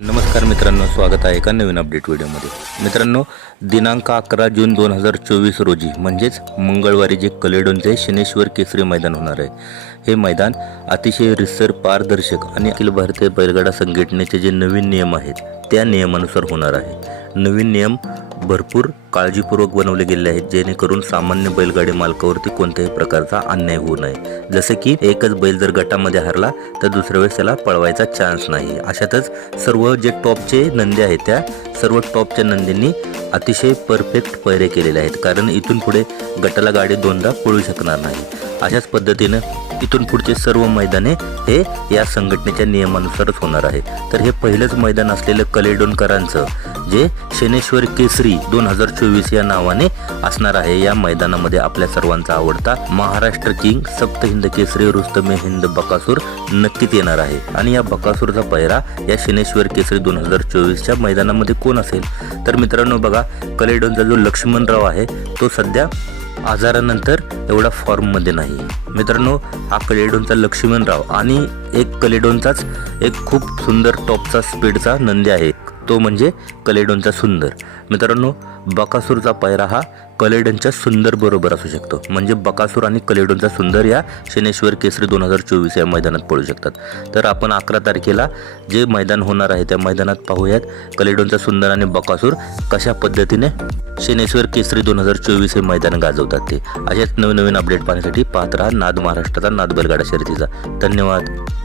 नमस्कार मित्रांनो स्वागत आहे एका नवीन अपडेट व्हिडिओमध्ये. मित्रांनो दिनांक अकरा जून दोन हजार चोवीस रोजी म्हणजेच मंगळवारी जे कलेडोनचे शनेश्वर केसरी मैदान होणार आहे. हे मैदान अतिशय रिसर पारदर्शक आणि अखिल भारतीय बैलगाडा संघटनेचे जे नवीन नियम आहेत त्या नियमानुसार होणार आहे. नवीन नियम भरपूर काळजीपूर्वक बनवले गेले आहेत जेणेकरून सामान्य बैलगाडी मालकावरती कोणत्याही प्रकारचा अन्याय होऊ नये. जसे की एकच बैल जर गटामध्ये हरला तर दुसऱ्या वेळेस त्याला पळवायचा चान्स नाही. अशातच सर्व जे टॉपचे नंदी आहेत त्या सर्व टॉपच्या नंदींनी अतिशय परफेक्ट पैरे केलेले आहेत कारण इथून पुढे गटाला गाडी दोनदा पळू शकणार नाही. अशाच पद्धतीनं इथून पुढचे सर्व मैदाने हे या संघटनेच्या नियमानुसारच होणार आहे. तर हे पहिलंच मैदान असलेलं कलेडोनकरांचं जे शनेश्वर केसरी दोन हजार चोवीस या नावाने असणार आहे या मैदानामध्ये आपल्या सर्वांचा आवडता महाराष्ट्र किंग सप्त हिंद केसरी रुस्तमे हिंद बकासूर नक्कीच येणार आहे. आणि या बकासूरचा पहिरा या शनेश्वर केसरी दोन हजार चोवीसच्या मैदानामध्ये कोण असेल? तर मित्रांनो बघा कलेडोनचा जो लक्ष्मणराव आहे तो सध्या आजारानंतर एवढा फॉर्ममध्ये नाही. मित्रांनो हा कलेडोनचा लक्ष्मणराव आणि एक कलेडोनचाच एक खूप सुंदर टॉपचा स्पीडचा नंदी आहे. तो म्हणजे कलेडोनचा सुंदर. मित्रांनो बकासूरचा पायरा हा कलेडनच्या सुंदर बरोबर असू शकतो. म्हणजे बकासूर आणि कलेडोनचा सुंदर या शनेश्वर केसरी दोन हजार चोवीस या मैदानात पळू शकतात. तर आपण अकरा तारखेला जे मैदान होणार आहे त्या मैदानात पाहूयात कलेडोनचा सुंदर आणि बकासूर कशा पद्धतीने शनेश्वर केसरी दोन हजार चोवीस हे मैदान गाजवतात ते. अशाच नवीन नवीन अपडेट पाहण्यासाठी पाहत राहा नाद महाराष्ट्राचा नाद बैलगाडा शर्यतीचा. धन्यवाद.